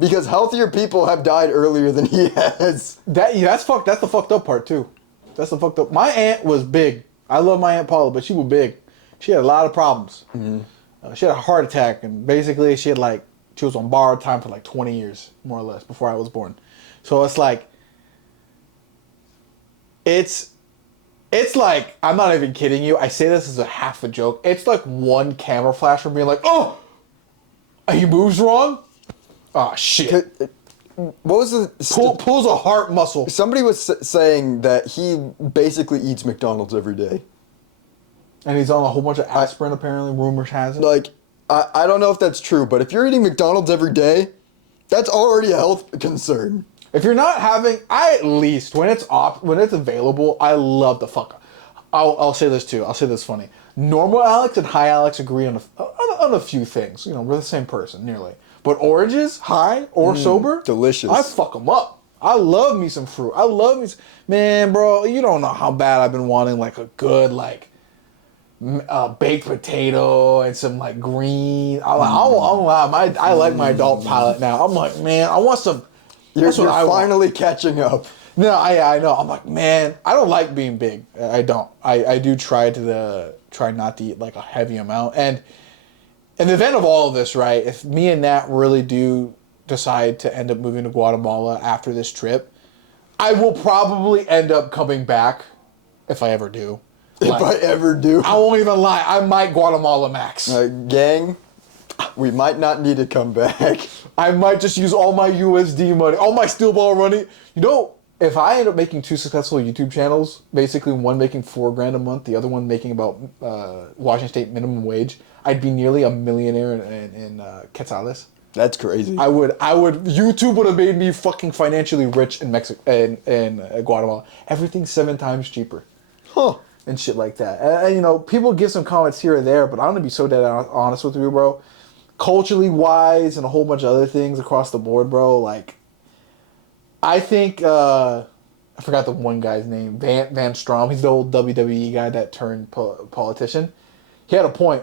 because healthier people have died earlier than he has. That's the fucked up part too. That's the fucked up. My aunt was big. I love my Aunt Paula, but she was big. She had a lot of problems. Mm-hmm. She had a heart attack, and basically she was on borrowed time for like 20 years, more or less, before I was born. So it's like, it's like, I'm not even kidding you. I say this as a half a joke. It's like one camera flash from being like, oh, he moves wrong? Oh, shit. what was the Pulls a heart muscle. Somebody was saying that he basically eats McDonald's every day. And he's on a whole bunch of aspirin, apparently. Rumors has it. Like, I don't know if that's true, but if you're eating McDonald's every day, that's already a health concern. If you're not having, I at least, when it's available, I love the fuck. I'll say this too. I'll say this funny. Normal Alex and High Alex agree on a few things. You know, we're the same person, nearly. But oranges, high or sober, delicious. I fuck them up. I love me some fruit. I love me man, bro, you don't know how bad I've been wanting like a good like baked potato and some like green. I like my adult palate now. I'm like, man, I want some. You're finally catching up. No, I know. I'm like, man, I don't like being big. I don't. I do try not to eat like a heavy amount. And in the event of all of this, right, if me and Nat really do decide to end up moving to Guatemala after this trip, I will probably end up coming back if I ever do. If I ever do. I won't even lie. I might Guatemala max. Gang, we might not need to come back. I might just use all my USD money, all my steel ball money. You know, if I end up making 2 successful YouTube channels, basically one making $4,000 a month, the other one making about Washington State minimum wage, I'd be nearly a millionaire in quetzales. That's crazy. I would. YouTube would have made me fucking financially rich in Mexico, in Guatemala. Everything's 7 times cheaper. Huh. And shit like that. And, you know, people give some comments here or there, but I'm gonna be so dead honest with you, bro. Culturally wise and a whole bunch of other things across the board, bro. Like, I think I forgot the one guy's name, Van Strom. He's the old WWE guy that turned politician. He had a point.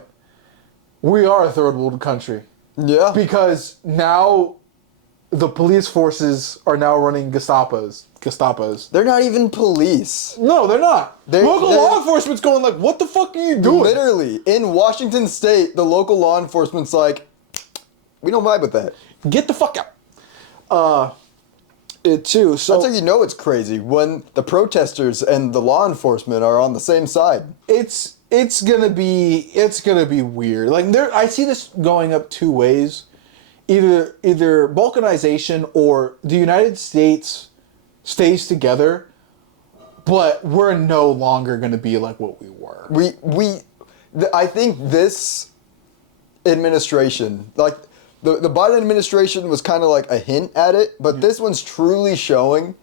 We are a third world country. Yeah. Because now the police forces are now running Gestapos. They're not even police. No, they're not. Local law enforcement's going like, what the fuck are you doing? Literally, in Washington State, the local law enforcement's like, we don't vibe with that. Get the fuck out. It too. So that's how you know it's crazy, when the protesters and the law enforcement are on the same side. It's gonna be weird. Like I see this going up 2 ways. Either balkanization or the United States stays together, but we're no longer going to be like what we were. I think this administration, like the Biden administration was kind of like a hint at it, but this one's truly showing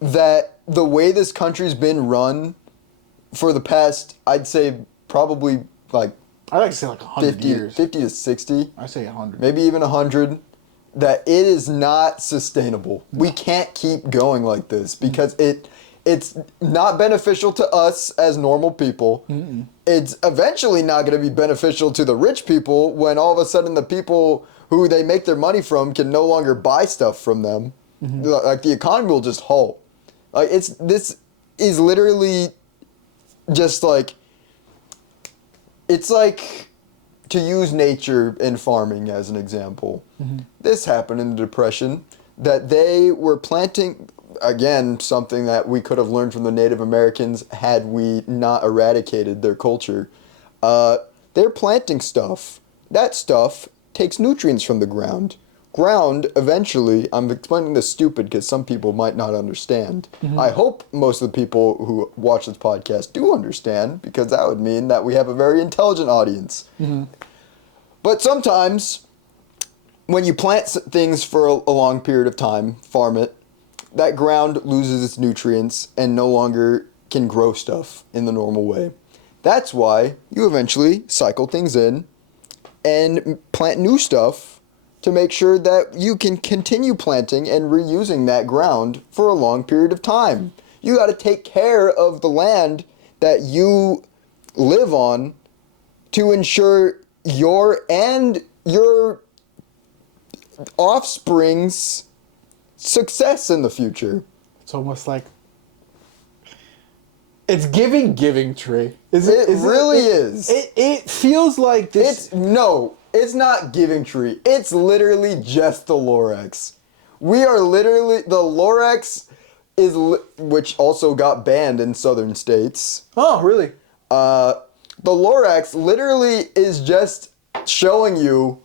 that the way this country's been run for the past, I'd say probably like I'd like to say like 100 years. 50 to 60. I say 100. Maybe even 100. That it is not sustainable. No. We can't keep going like this because it's not beneficial to us as normal people. Mm-mm. It's eventually not going to be beneficial to the rich people when all of a sudden the people who they make their money from can no longer buy stuff from them. Mm-hmm. Like the economy will just halt. Like this is literally just like, it's like, to use nature in farming as an example. Mm-hmm. This happened in the Depression, that they were planting, again, something that we could have learned from the Native Americans had we not eradicated their culture. They're planting stuff. That stuff takes nutrients from the ground. Ground, eventually, I'm explaining this stupid because some people might not understand. Mm-hmm. I hope most of the people who watch this podcast do understand, because that would mean that we have a very intelligent audience. Mm-hmm. But sometimes, when you plant things for a long period of time, farm it, that ground loses its nutrients and no longer can grow stuff in the normal way. That's why you eventually cycle things in and plant new stuff to make sure that you can continue planting and reusing that ground for a long period of time. You got to take care of the land that you live on to ensure your offspring's success in the future. It's almost like it's giving tree. It really is. It feels like this. It's not Giving Tree. It's literally just the Lorax. We are literally, the Lorax which also got banned in southern states. Oh, really? The Lorax literally is just showing you,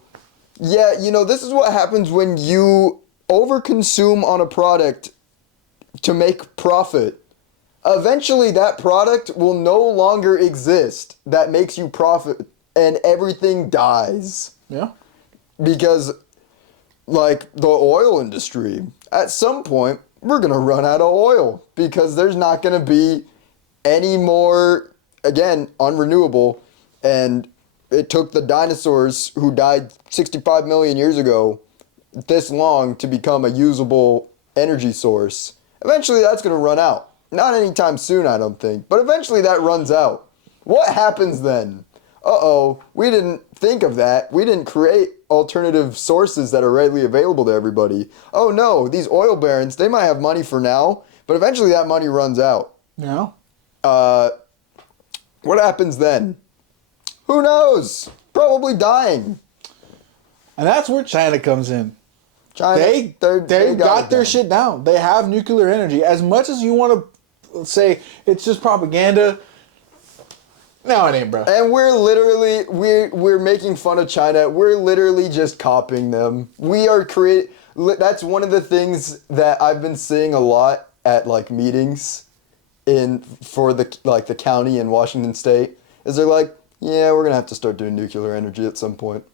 this is what happens when you overconsume on a product to make profit, eventually that product will no longer exist that makes you profit and everything dies. Yeah. Because, like the oil industry, at some point, we're going to run out of oil because there's not going to be any more, again, unrenewable. And it took the dinosaurs who died 65 million years ago this long to become a usable energy source. Eventually, that's going to run out. Not anytime soon, I don't think. But eventually, that runs out. What happens then? Uh-oh, we didn't think of that. We didn't create alternative sources that are readily available to everybody. Oh no, these oil barons, they might have money for now, but eventually that money runs out. Yeah. What happens then? Who knows? Probably dying. And that's where China comes in. China, They got their shit down. They have nuclear energy. As much as you want to say it's just propaganda, no, it ain't, bro. And we're making fun of China. We're literally just copying them. That's one of the things that I've been seeing a lot at like meetings for the county in Washington State. Is they're like, yeah, we're gonna have to start doing nuclear energy at some point.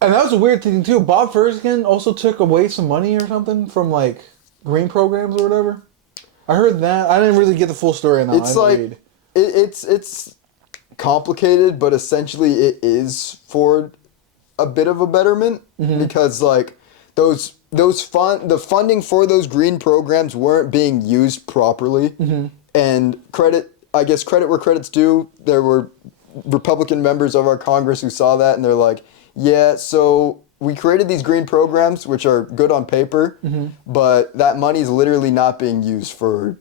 And that was a weird thing too. Bob Ferguson also took away some money or something from like green programs or whatever. I heard that. I didn't really get the full story on that. It's like it's complicated, but essentially it is for a bit of a betterment because like the funding for those green programs weren't being used properly, and credit where credit's due. There were Republican members of our Congress who saw that and they're like, yeah, so we created these green programs which are good on paper, but that money is literally not being used for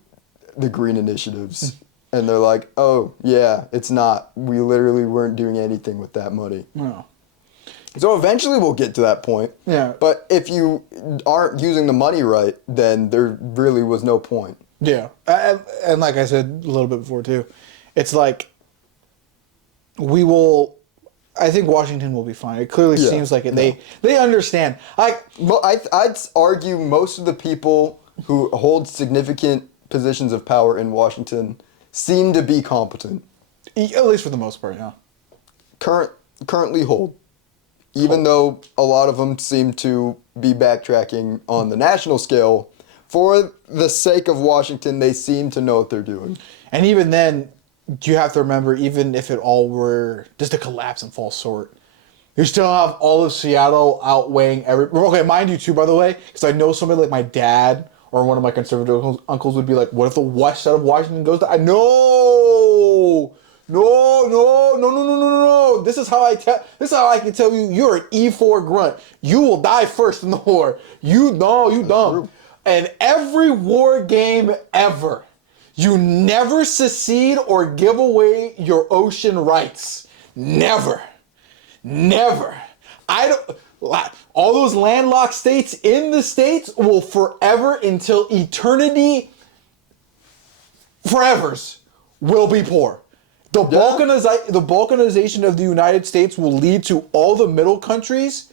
the green initiatives. And they're like, oh, yeah, it's not. We literally weren't doing anything with that money. No. So eventually we'll get to that point. Yeah. But if you aren't using the money right, then there really was no point. Yeah. And like I said a little bit before too, it's like I think Washington will be fine. It clearly seems like it. No. They understand. Well, I'd argue most of the people who hold significant positions of power in Washington seem to be competent. At least for the most part, yeah. Currently hold. Even though a lot of them seem to be backtracking on the national scale, for the sake of Washington, they seem to know what they're doing. And even then, you have to remember, even if it all were just to collapse and fall short, you still have all of Seattle outweighing Okay, mind you, too, by the way, because I know somebody like my dad or one of my conservative uncles would be like, what if the west side of Washington goes to... No! This is how I can tell you you're an E4 grunt. You will die first in the war. You dumb. And every war game ever, you never secede or give away your ocean rights. Never. All those landlocked states in the States will forever, until eternity, forevers, will be poor. The balkanization of the United States will lead to all the middle countries,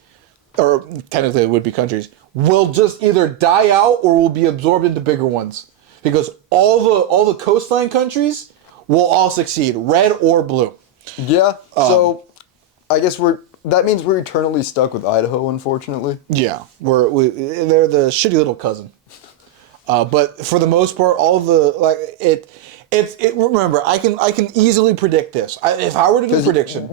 or technically it would be countries, will just either die out or will be absorbed into bigger ones. Because all the coastline countries will all succeed, red or blue. Yeah, so I guess that means we're eternally stuck with Idaho, unfortunately. Yeah, they're the shitty little cousin. But for the most part, all the remember, I can easily predict this. If I were to do a prediction,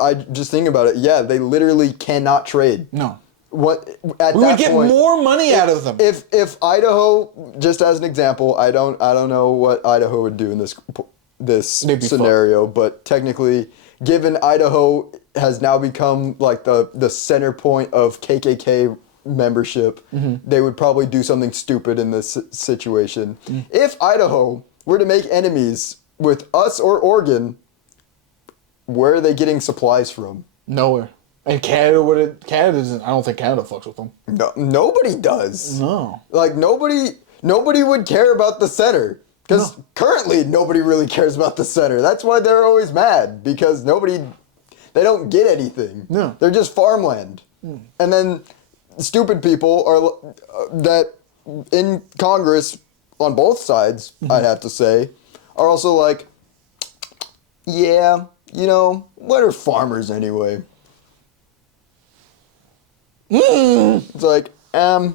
I just think about it. Yeah, they literally cannot trade. No. We would get more money out of them. If Idaho, just as an example, I don't know what Idaho would do in this scenario, but technically, given Idaho has now become like the center point of KKK membership, they would probably do something stupid in this situation. If Idaho were to make enemies with us or Oregon, where are they getting supplies from? Nowhere. And Canada doesn't. I don't think Canada fucks with them. No, nobody does. No. Like nobody would care about the center. Because currently nobody really cares about the center. That's why they're always mad. Because they don't get anything. No. They're just farmland. And then stupid people are that in Congress on both sides, I'd have to say, are also like, yeah, what are farmers anyway? It's like, kind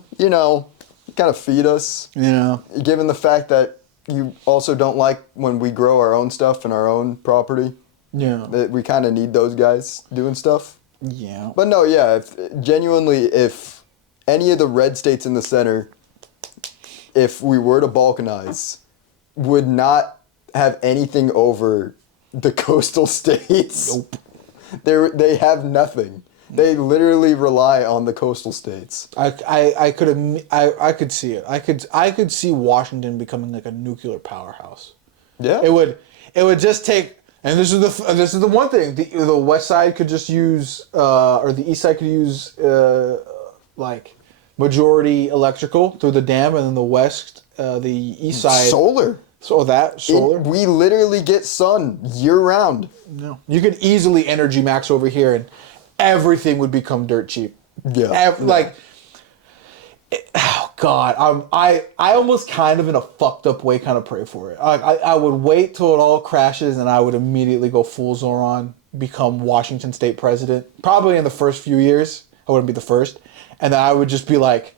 of feed us. Yeah. Given the fact that you also don't like when we grow our own stuff in our own property. Yeah. That we kind of need those guys doing stuff. Yeah. But no, yeah, if any of the red states in the center, if we were to balkanize, would not have anything over the coastal states. Nope. They have nothing. They literally rely on the coastal states. I could see it. I could see Washington becoming like a nuclear powerhouse. Yeah. It would just take, and this is the one thing, the west side could just use or the east side could use like majority electrical through the dam, and then the west the east side Solar. solar. We literally get sun year round. No. You could easily energy max over here and everything would become dirt cheap. Yeah. Oh God, I almost kind of in a fucked up way kind of pray for it. I would wait till it all crashes and I would immediately go full Zoran, become Washington State president. Probably in the first few years, I wouldn't be the first, and then I would just be like,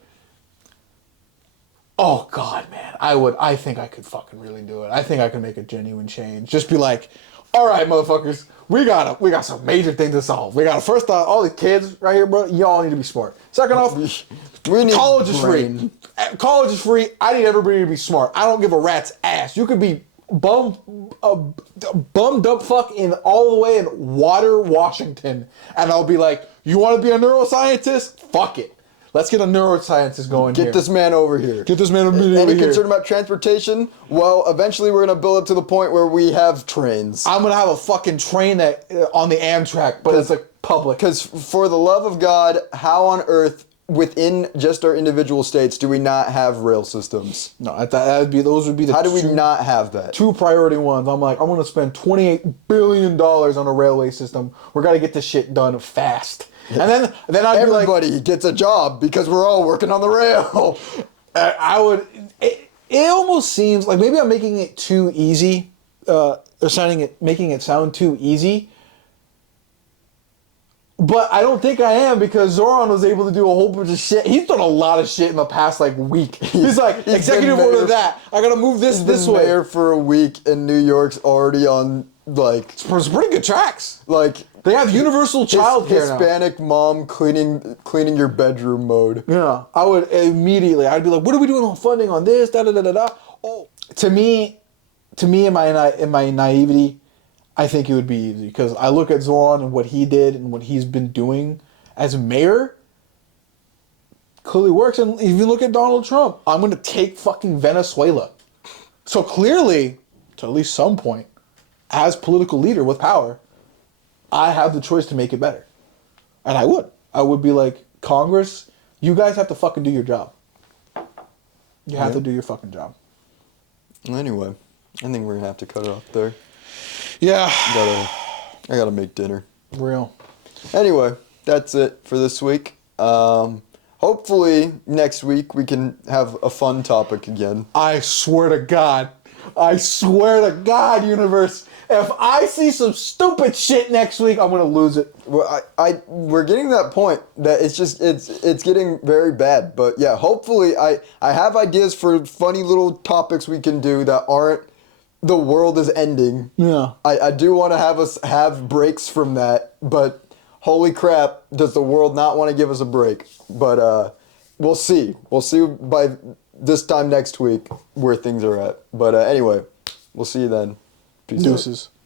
oh God, man, I think I could fucking really do it. I think I can make a genuine change. Just be like, all right, motherfuckers, we got some major things to solve. We got first off, all the kids right here, bro. Y'all need to be smart. Second off, we need college is brain. free. College is free. I need everybody to be smart. I don't give a rat's ass. You could be bummed up fuck in all the way in Water, Washington, and I'll be like, you want to be a neuroscientist? Fuck it. Let's get a neuroscientist going here. Get this man over here. Get this man immediately Any here. concern about transportation? Well, eventually we're going to build up to the point where we have trains. I'm going to have a fucking train that on the Amtrak, but it's like public. Because for the love of God, how on earth, within just our individual states, do we not have rail systems? No, those would be the How do we not have that? two priority ones. I'm like, I'm going to spend $28 billion on a railway system. We're going to get this shit done fast. And then I'd be like, everybody gets a job because we're all working on the rail. I would. It almost seems like maybe I'm making it too easy, or making it sound too easy. But I don't think I am, because Zoran was able to do a whole bunch of shit. He's done a lot of shit in the past week. He's like, executive order that. I gotta move this way. Mayor for a week, and New York's already on Some pretty good tracks. They have universal childcare now. Hispanic mom cleaning your bedroom mode. Yeah, I would immediately. I'd be like, "What are we doing on funding on this?" Da da da da da. Oh, to me, in my naivety, I think it would be easy, because I look at Zoran and what he did and what he's been doing as mayor. Clearly works, and if you look at Donald Trump, I'm going to take fucking Venezuela. So clearly, to at least some point, as political leader with power, I have the choice to make it better. And I would. I would be like, Congress, you guys have to fucking do your job. You have to do your fucking job. Anyway, I think we're gonna have to cut it off there. Yeah. I gotta make dinner. Real. Anyway, that's it for this week. Hopefully next week we can have a fun topic again. I swear to God, universe, if I see some stupid shit next week, I'm gonna lose it. Well, we're getting to that point that it's getting very bad. But yeah, hopefully I have ideas for funny little topics we can do that aren't the world is ending. Yeah. I do want to have us have breaks from that, but holy crap, does the world not want to give us a break? But we'll see. We'll see by this time next week where things are at. But anyway, we'll see you then. Peace out. Deuces.